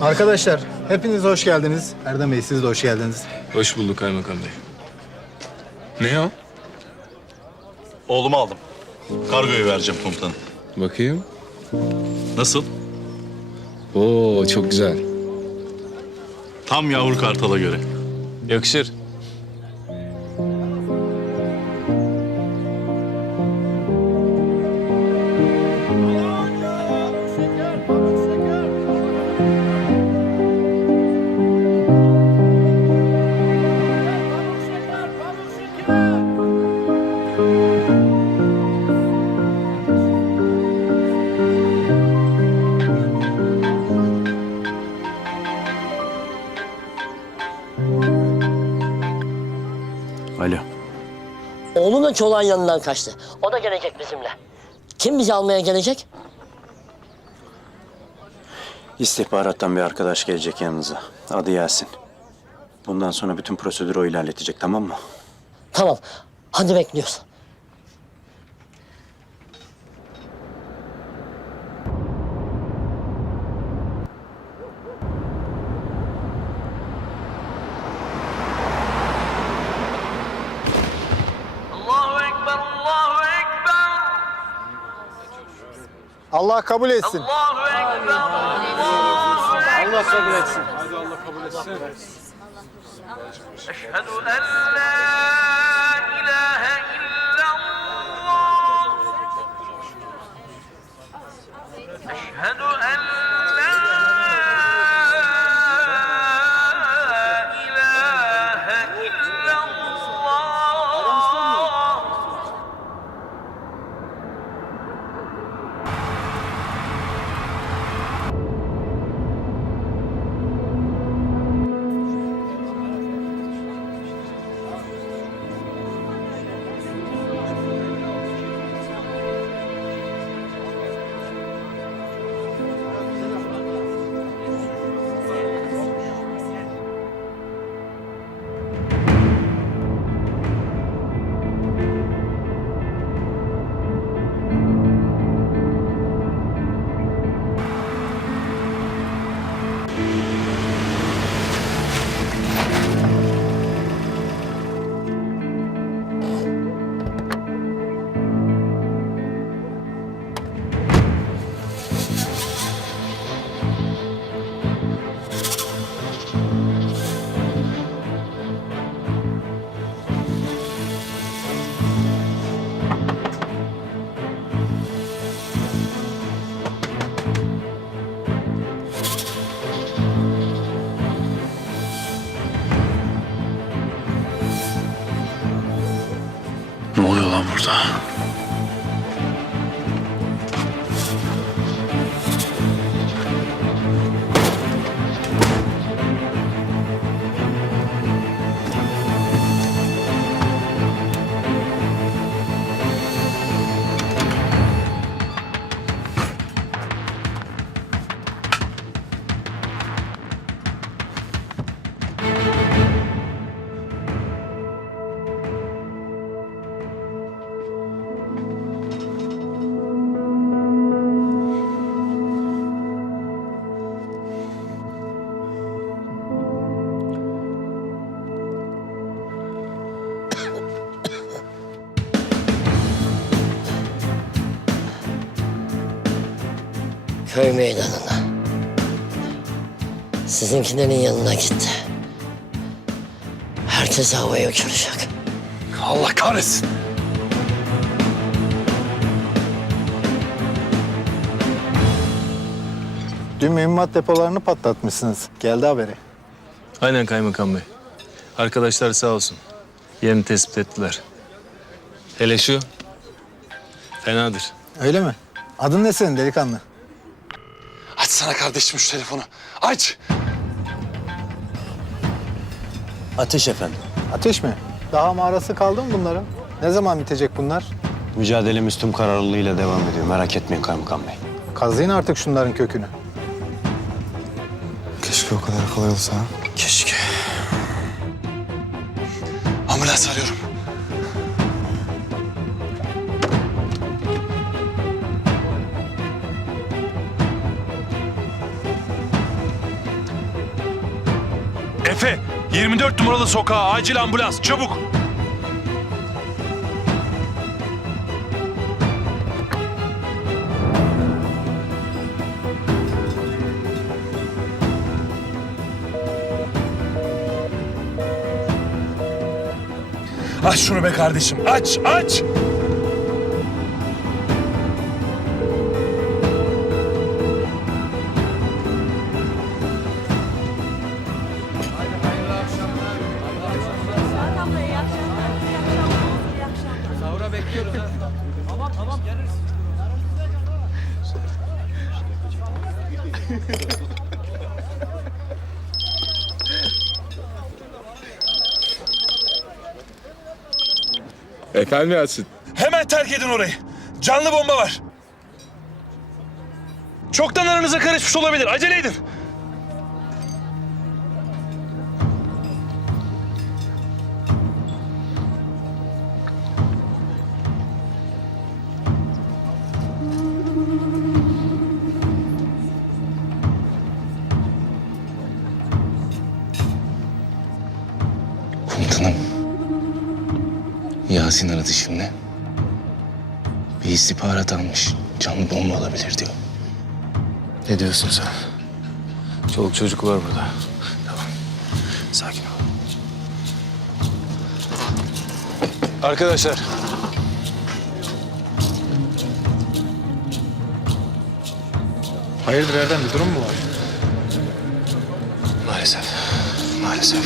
Arkadaşlar hepiniz hoş geldiniz. Erdem Bey siz de hoş geldiniz. Hoş bulduk kaymakam bey. Ne o? Oğlumu aldım. Kargoyu vereceğim komutanım. Bakayım. Nasıl? Oo çok güzel. Tam yavru kartala göre. Yakışır. Çolağın yanından kaçtı. O da gelecek bizimle. Kim bizi almaya gelecek? İstihbarattan bir arkadaş gelecek yanınıza. Adı Yasin. Bundan sonra bütün prosedürü o ilerletecek tamam mı? Tamam. Hadi bekliyoruz. Allah kabul etsin. Allahu Ekber. Allah kabul etsin. Hadi Allah kabul etsin. Eşhedü en la что Köy meydanına. Sizinkilerin yanına gitti. Herkes havaya uçuracak. Allah kahretsin. Dün mühimmat depolarını patlatmışsınız. Geldi haberi. Aynen kaymakam bey. Arkadaşlar sağ olsun. Yerini tespit ettiler. Hele şu. Fenadır. Öyle mi? Adın ne senin delikanlı? Açsana kardeşim şu telefonu. Aç. Ateş efendim. Ateş mi? Daha mağarası kaldı mı bunların? Ne zaman bitecek bunlar? Mücadelemiz tüm kararlılığıyla devam ediyor. Merak etmeyin kaymakam bey. Kazıyın artık şunların kökünü. Keşke o kadar kolay olsa. Keşke. Ambulans arıyorum. 24 numaralı sokağa acil ambulans çabuk. Aç şunu be kardeşim. Aç, aç. Efendim Yasin? Hemen terk edin orayı. Canlı bomba var. Çoktan aranıza karışmış olabilir. Acele edin. Yasin aradı şimdi. Bir istihbarat almış. Canlı bomba olabilir diyor. Ne diyorsun sen? Çoluk çocuk var burada. Tamam. Sakin ol. Arkadaşlar. Hayırdır Erdem bir durum mu var? Maalesef. Maalesef.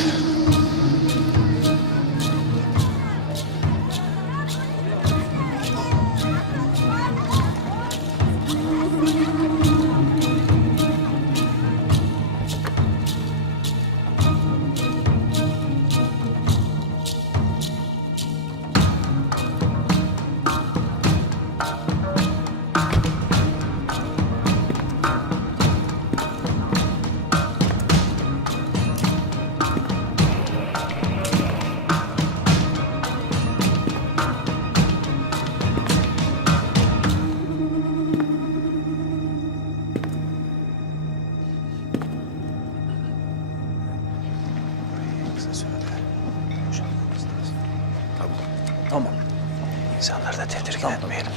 Tedirgin etmeyelim.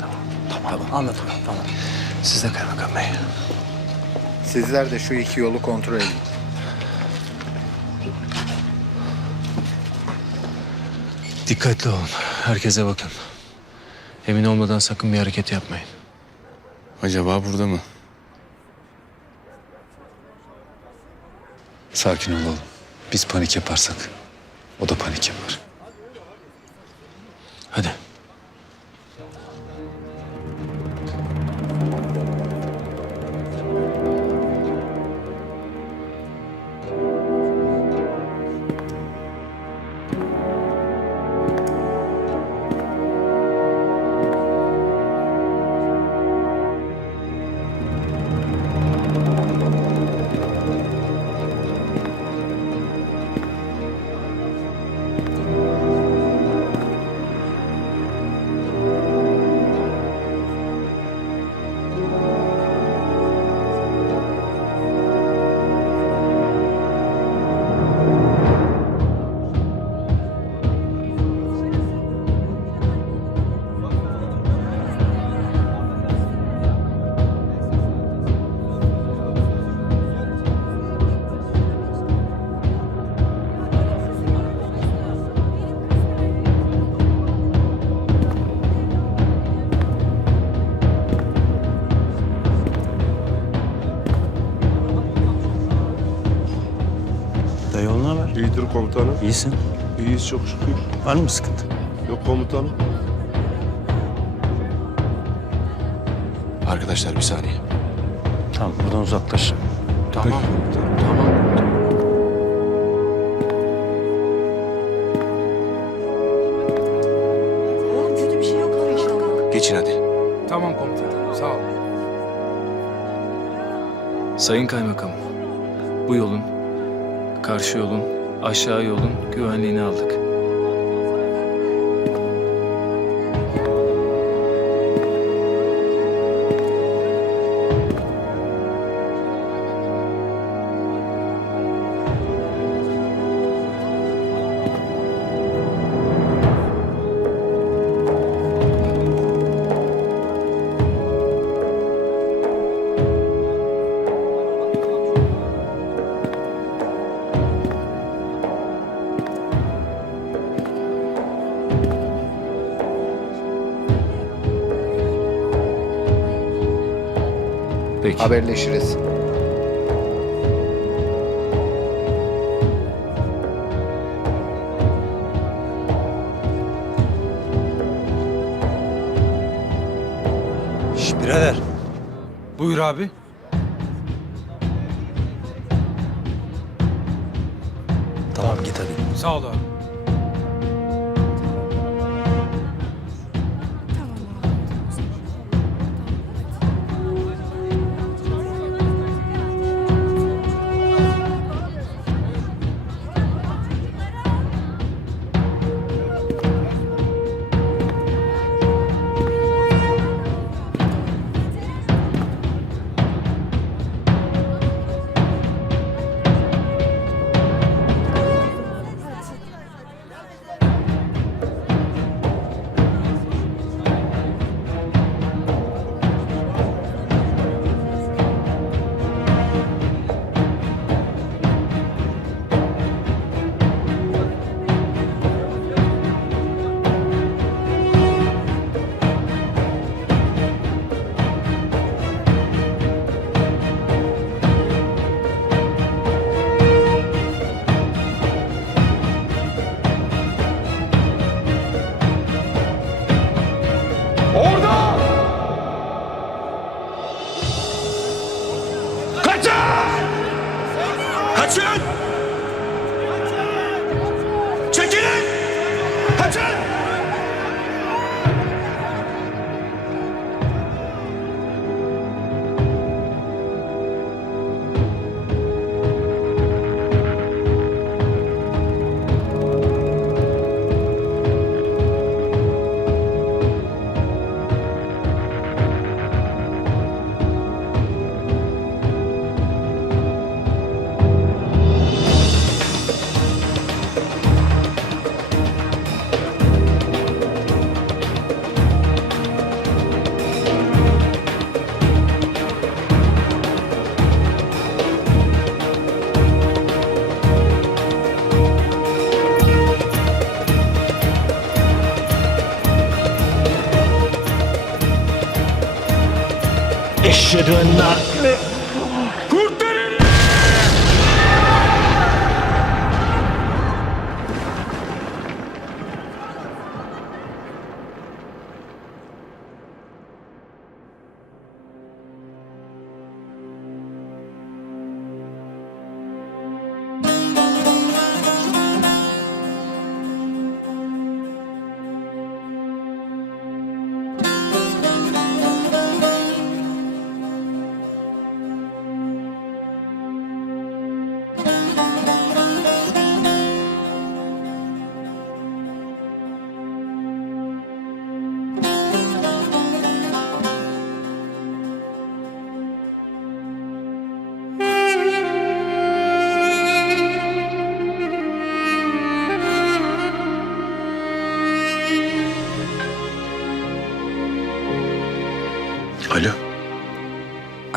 Tamam. Tamam. Anladım. Tamam. Siz de kaymakam bey. Sizler de şu iki yolu kontrol edin. Dikkatli olun. Herkese bakın. Emin olmadan sakın bir hareket yapmayın. Acaba burada mı? Sakin olalım. Biz panik yaparsak o da panik yapar. Komutanım. İyisin. İyiyiz çok şükür. Var mı sıkıntı? Yok komutanım. Arkadaşlar bir saniye. Tamam buradan uzaklaş. Tamam. komutanım. Tamam. Oğlum kötü bir şey inşallah. Geçin hadi. Tamam komutanım. Sağ ol. Sayın Kaymakam, bu yolun, karşı yolun, aşağı yolun güvenliğini aldık. Peki. Haberleşiriz. Şş birader. Buyur abi. Tamam git hadi. Sağ ol abi. doing not.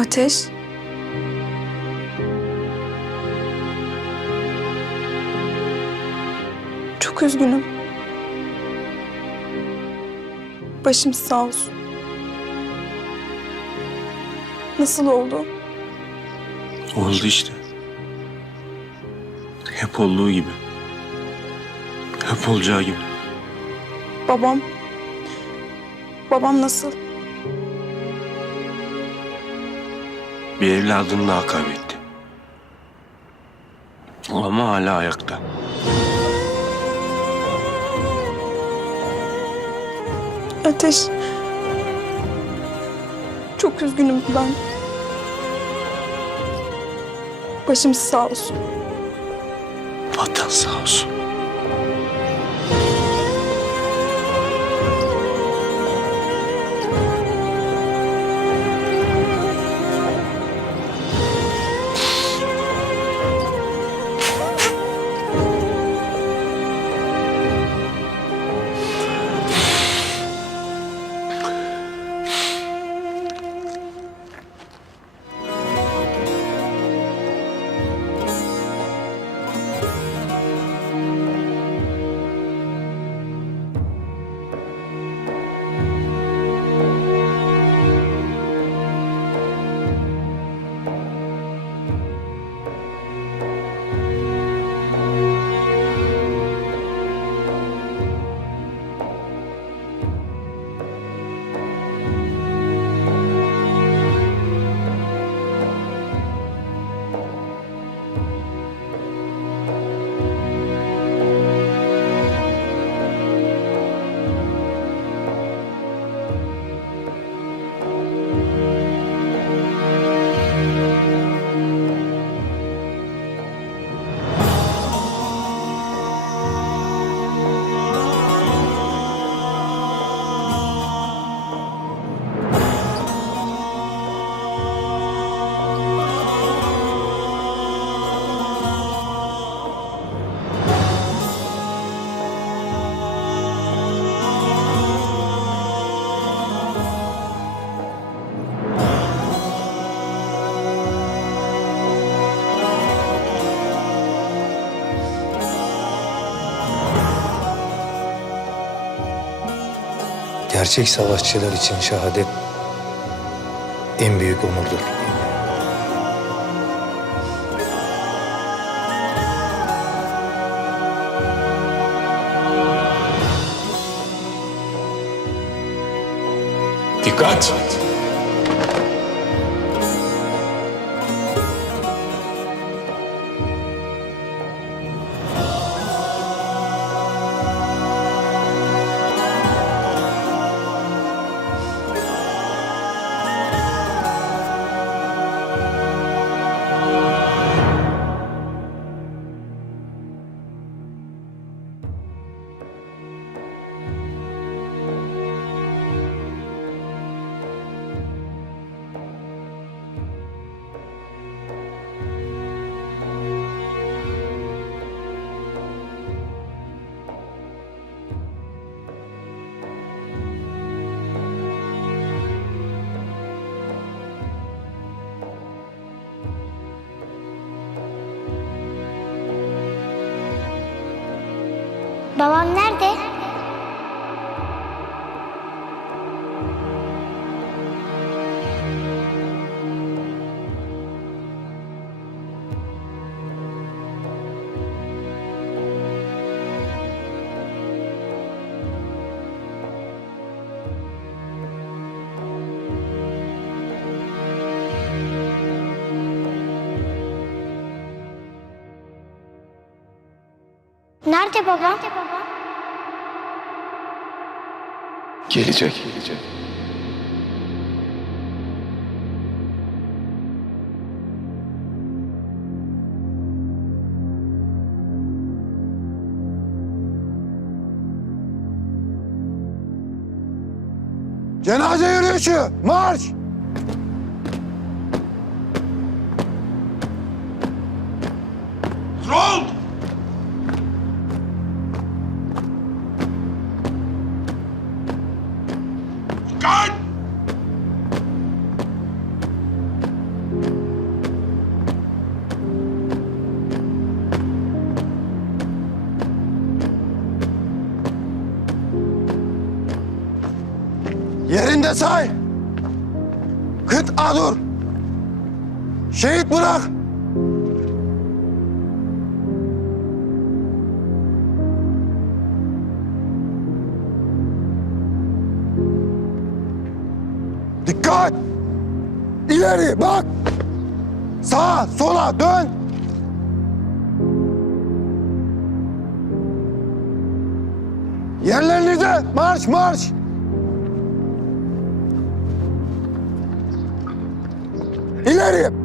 Ateş. Çok üzgünüm. Başım sağ olsun. Nasıl oldu? Oldu işte. Hep olduğu gibi. Hep olacağı gibi. Babam. Babam nasıl? Bir evladını daha kaybetti. Ama hala ayakta. Ateş. Çok üzgünüm ben. Başım sağ olsun. Vatan sağ olsun. Gerçek savaşçılar için şehadet en büyük onurdur. Dikkat! Babam Nerede babam? Gelecek. Gelecek. Cenaze yürüyüşü, marş! Yerinde say! Kıt dur! Şehit bırak! Dikkat! İleri bak! Sağa, sola dön! Yerlerinize marş marş! İleri bak!